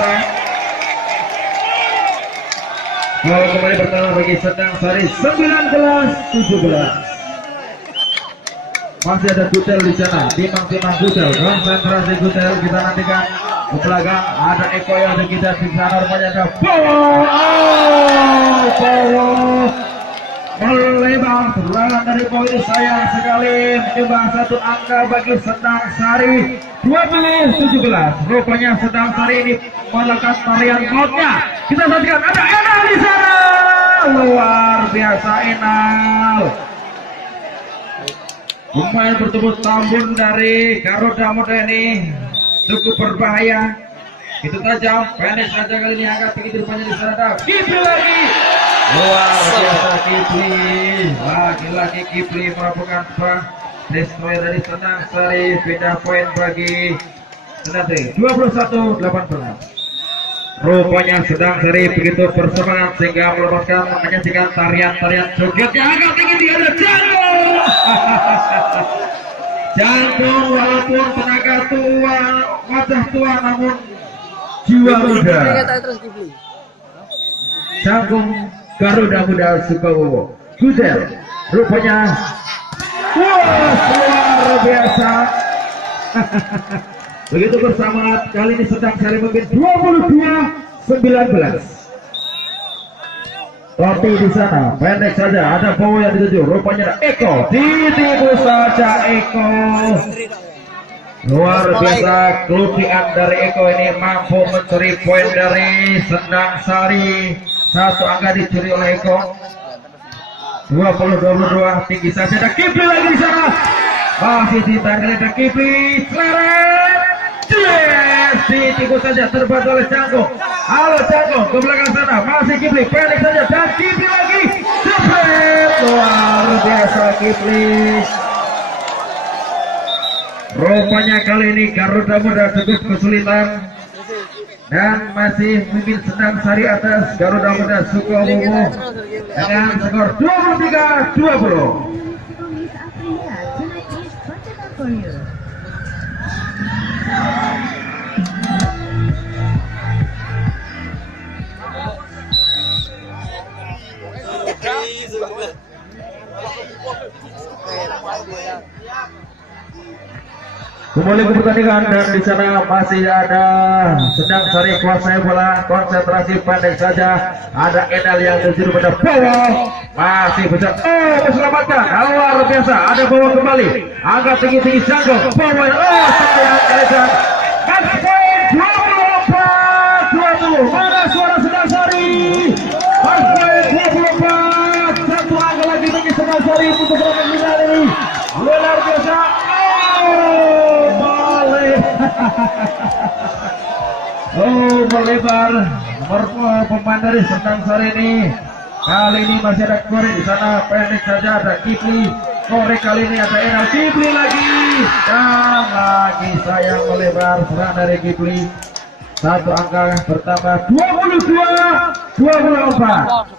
biasa. Gol kembali pertama bagi Sendang Sari 19-17. Masih ada Gutel di sana, timang-timang Gutel, konsentrasi Gutel kita nantikan. Ke belakang ada Eko yang kita di sana, rupanya ada Bowo melebar serangan dari poin, sayang sekali mencoba satu angka bagi Sendang Sari 20-17. Rupanya Sendang Sari ini melakukan tarian mautnya. Kita saksikan ada Enal di sana, luar biasa Enal. Pemain bertemu tambun dari Garuda Muda ini cukup berbahaya. Itu tajam, pendek saja kali ini, angkat begitu rupanya di sana ada Kipli lagi. Luar biasa Kipli, lagi-lagi Kipli melakukan destroy dari Sendang Sari. Beda poin bagi Sendang Sari 21-18. Rupanya Sendang Sari begitu bersemangat sehingga melepaskan menyaksikan tarian-tarian joget yang agak tinggi di ada Jantung. Jantung walaupun tenaga tua, wajah tua namun jiwa muda. Jantung Garuda Muda Sukowo. Gutel rupanya luar biasa. Begitu bersamaan kali ini Sendang Sari memimpin 22-19. Tapi di sana pendek saja ada Bowo yang dituju, rupanya ada Eko, ditipu saja Eko. Luar biasa kelukian dari Eko ini mampu mencuri poin dari Sendang Sari. Satu angka dicuri oleh Eko. 20-22 tinggi saja ada Kipli lagi di sana. Masih ditangani ada Kipli, seleret. Yes, ditipu saja terbantu oleh Cangkung. Halo Cangkung ke belakang sana, masih Kipli, pendek saja dan Kipli lagi. Jepret, luar biasa Kipli. Rupanya kali ini Garuda Muda cukup kesulitan dan masih memimpin Sendang Sari atas Garuda Muda Sukowo dengan skor 23-20. Kembali ke pertandingan dan di sana masih ada Sendang Sari kuasai bola, konsentrasi pendek saja. Ada Enal yang terjun pada Bowo, masih besar. Diselamatkan, luar biasa. Ada Bowo kembali, angkat tinggi-tinggi Cangkung. Bowo, sayang Elizan. Masih poin 24-20. Mana suara Sendang Sari? Masih poin 24. Satu angka lagi bagi Sendang Sari untuk berapa final ini. Luar biasa. Melebar nomor pemain dari Sendang Sari ini. Kali ini masih ada Korek di sana, pendek saja ada Kipli. Korek kali ini ada Enal, Kipli lagi dan lagi sayang melebar serang dari Kipli. Satu angka bertambah 22-24.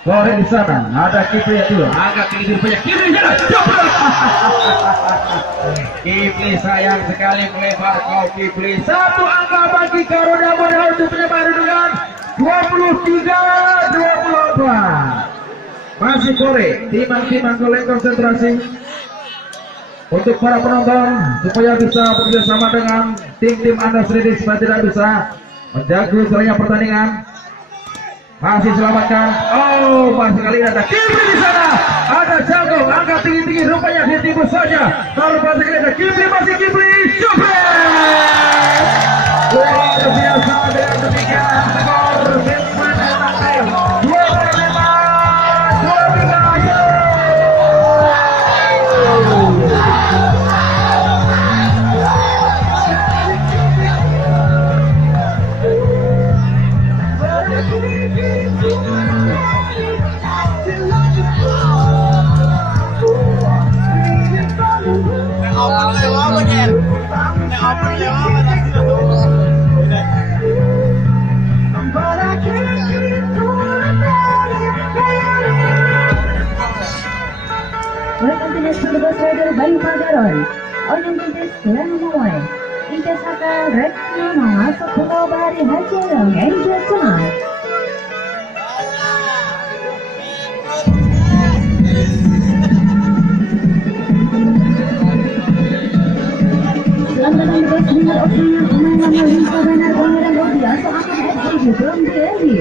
Korek di sana ada Kipli dulu, agak tinggi rupanya Kipli jalan. Kipli sayang sekali melebar kau Kipli. Satu angka bagi Garuda Muda untuk penyebaran dengan 23-24. Masih Korek, timang-timang Korek konsentrasi. Untuk para penonton supaya bisa bekerjasama dengan tim-tim Anda sendiri supaya tidak bisa menjaga jalannya pertandingan. Masih selamatkan. Masih kali ini ada Kipli di sana. Ada Cangkung, angkat tinggi-tinggi rupanya ditipu saja. Lalu masih kali ada Kipli, masih Kipli. Luar biasa dengan demikian skor Bitman バリバーガロン、オリンピックスクラムモエ、インタ Indonesia Saka Rekno masuk ke Bahari Haji yang enjoy tonight. Selamat datang di Festival Opening pemain lama Lisa Benar Pangeran Rodia seakan happy belum di